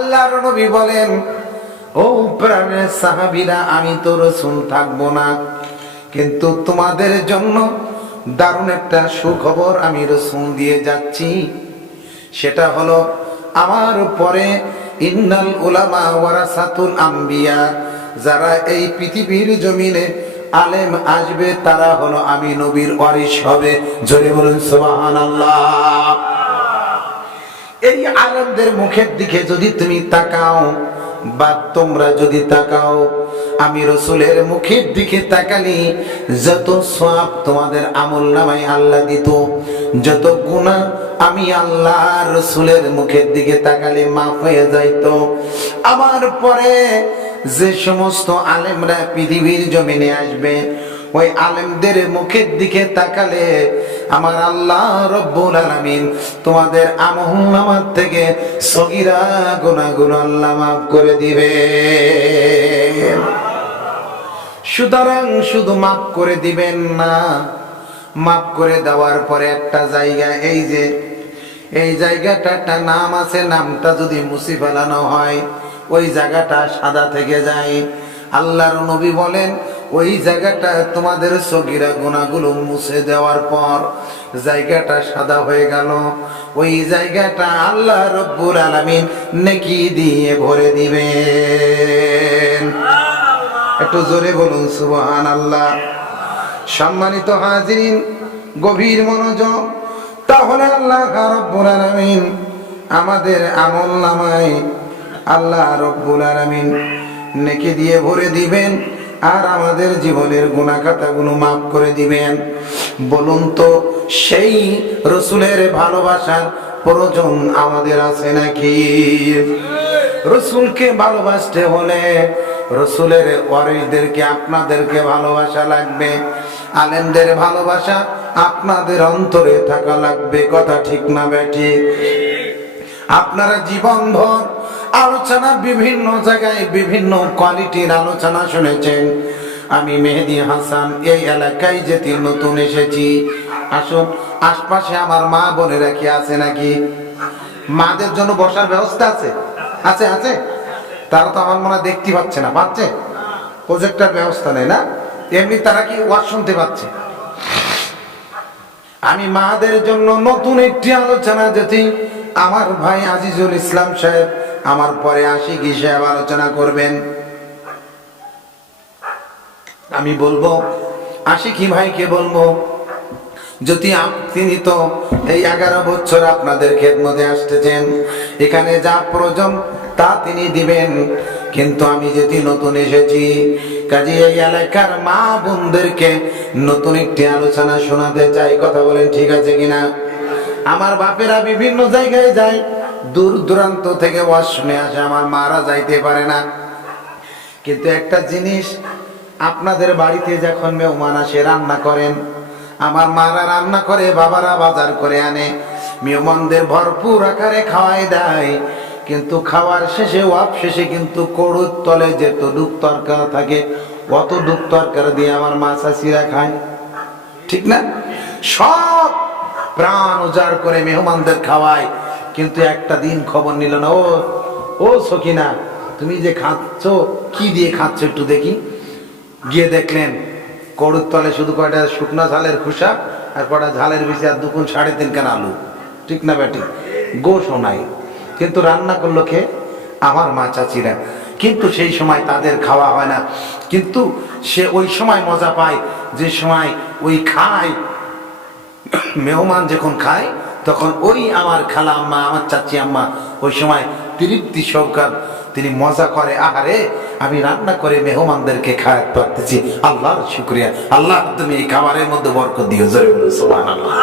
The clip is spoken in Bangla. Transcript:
আল্লাহর নবী বলেন, ও প্রাণের সাহাবীরা, আমি তো রাসূল থাকবো না, কিন্তু তোমাদের জন্য দারুণ একটা সুখবর আমি রাসূল দিয়ে যাচ্ছি। সেটা হলো, আমার পরে ইন্নাল উলামা ওয়ারাসাতুল আম্বিয়া, যারা এই পৃথিবীর জমিনে আলেম আসবে তারা হলো আমি নবীর ওয়ারিস হবে। জোরে বলুন সুবহানাল্লাহ। এই আলেমদের মুখের দিকে যদি তুমি তাকাও বা তোমরা যদি তাকাও, আমি রাসূলের মুখের দিকে তাকালি যত সওয়াব তোমাদের আমলনামায় আল্লাহ দিত, যত গুনাহ আমি আল্লাহ রাসূলের মুখের দিকে তাকালে মাফ হয়ে যাইতো। আমার পরে যে সমস্ত আলেমরা পৃথিবীর জমিনে আসবে, ওই আলেমদের মুখের দিকে তাকালে আমার আল্লাহ রব্বুল আলামিন তোমাদের আমলনামার থেকে সগীরা গুনাহগুলো আল্লাহ মাফ করে দিবে। সুতরাং শুধু মাফ করে দিবেন না, মাফ করে দেওয়ার পরে একটা জায়গা, এই জায়গাটা একটা নাম আছে, নামটা যদি মুছে ফেলানো হয় ওই জায়গাটা সাদা থেকে যায়। আল্লাহর নবী বলেন, ওই জায়গাটা তোমাদের সগীরা গুনাহগুলো মুছে দেওয়ার পর জায়গাটা সাদা হয়ে গেল, ওই জায়গাটা আল্লাহ রব্বুল আলামিন নেকি দিয়ে ভরে দিবেন। একটু জোরে বলুন সুবহানাল্লাহ। সম্মানিত হাজিরিন, গভীর মনোযোগ। তাহলে আল্লাহ রব্বুল আলামিন আমাদের আমলনামায় আল্লাহ রব্বুল আলামিন নেকি দিয়ে ভরে দিবেন আর আমাদের জীবনের গুনাহ খাতাগুলো মাফ করে দিবেন। বলুন তো, সেই রাসূলের ভালোবাসার প্রয়োজন আমাদের আছে নাকি? রাসূলকে ভালোবাসতে হলে রাসূলের ওয়ারিসদেরকে, আপনাদেরকে ভালোবাসা লাগবে। আলেমদের ভালোবাসা আপনাদের অন্তরে থাকা লাগবে। কথা ঠিক না বেঠিক? আপনারা জীবনভর আলোচনা, বিভিন্ন জায়গায় বিভিন্ন কোয়ালিটির আলোচনা শুনেছেন। আমি মেহেদী হাসান এই এলাকায় যেতে নতুন এসেছি। আসুন, আশপাশে আমার মা বোনেরা কি আছে নাকি? মাদের জন্য বসার ব্যবস্থা আছে? আছে আছে। তারা তো আমার মনে হয় দেখতে পাচ্ছে না, পাচ্ছে? প্রজেক্টর ব্যবস্থা নেই না, এমনি তারা কি ওয়াজ শুনতে পাচ্ছে? আমি মাদের জন্য নতুন একটি আলোচনা যেটি আমার ভাই আজিজুল ইসলাম সাহেব, আমার পরে আশিকি সাহেব আলোচনা করবেন। আমি বলবো, আশিকি ভাইকে বলবো, যদি তিনি তো এই 11 বছর আপনাদের খেদমতে আসতেছেন, এখানে যা প্রয়োজন তা তিনি দিবেন। কিন্তু আমি যেটি নতুন এসেছি, কাজে এই এলাকার মা বোনদেরকে নতুন একটি আলোচনা শোনাতে চাই। কথা বলেন ঠিক আছে কিনা? আমার বাপেরা বিভিন্ন জায়গায় যায়, দূর দূরান্ত থেকে ওয়াজ শুনে আসে, আমার মারা যাইতে পারে না। কিন্তু একটা জিনিস, আপনাদের বাড়িতে যখন মেহমান আসে রান্না করেন, আমার মারা রান্না করে, বাবারা বাজার করে আনে, মেহমানদের ভরপুর আকারে খাওয়াই দেয়। কিন্তু খাওয়ার শেষে, ওয়াব শেষে কিন্তু কড়ুর তলে যেতটুক তরকারি থাকে অতটুক তরকারি দিয়ে আমার মা চাচিরা খায়। ঠিক না? সব প্রাণ উজাড় করে মেহমানদের খাওয়ায়, কিন্তু একটা দিন খবর নিল না। ও সকিনা, তুমি যে খাচ্ছ, কি দিয়ে খাচ্ছ একটু দেখি। গিয়ে দেখলেন কড়ুর তলে শুধু কয়টা শুকনো ঝালের খোসা আর কয়টা ঝালের বেশি আর 2 গুণ 3.5 কেন আলু। ঠিক না বেটি? গোশ নাই, কিন্তু রান্না করলো কে? আমার মা চাচিরা। কিন্তু সেই সময় তাদের খাওয়া হয় না, কিন্তু সে ওই সময় মজা পায় যে সময় ওই খায়। মেহমান যখন খায় তখন ওই আমার খালা আম্মা, আমার চাচি আম্মা ওই সময় তৃপ্তি সহকার তিনি মজা করে, আহারে আমি রান্না করে মেহমানদেরকে খাওয়াতে পারতেছি, আল্লাহর শুকরিয়া, আল্লাহ তুমি এই খাবারের মধ্যে বরকত দিও। জোরে বলো সুবহানাল্লাহ।